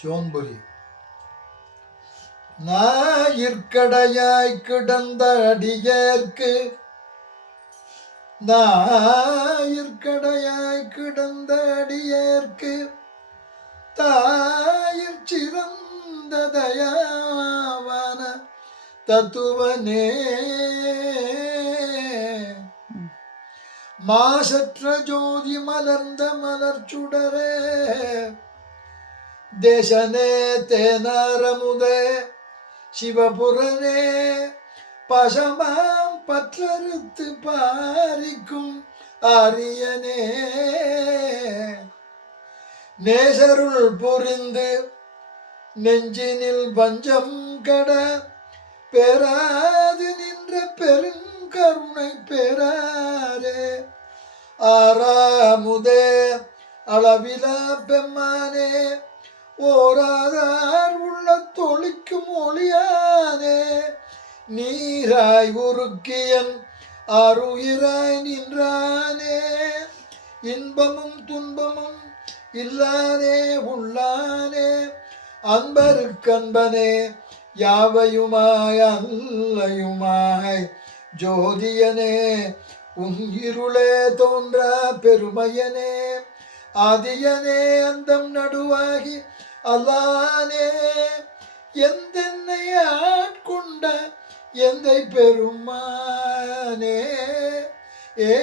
சோம்பொறி. ஞாயிற்கடையாய் கிடந்த அடியேற்கு ஞாயிற்கடையாய் கிடந்த அடியேற்கு தாயிற் சிறந்த தயாவான தத்துவனே மாசற்ற ஜோதி மலர்ந்த மலர்ச்சுடரே தேசனே தேனாரமுதே சிவபுரனே பசமாம் பற்றறுத்து பாரிக்கும் ஆரியனே நேசருள் புரிந்து நெஞ்சினில் பஞ்சம் கட பெறாது நின்ற பெருங்கருணை பெறாரே ஆறாமுதே அளவிலா பெம்மானே ஓராதார் உள்ள தொழிக்கும் ஒளியானே நீராய் உருக்கியன் அருயிராய் நின்றானே இன்பமும் துன்பமும் இல்லானே உள்ளானே அன்பருக்கன்பனே யாவையுமாய் அல்லையுமாய் ஜோதியனே உன் இருளே தோன்றா பெருமையனே ஆதியனே அந்தம் நடுவாகி அல்லானே எந்தென்னை ஆட்கொண்ட எந்தை பெருமானே ஏ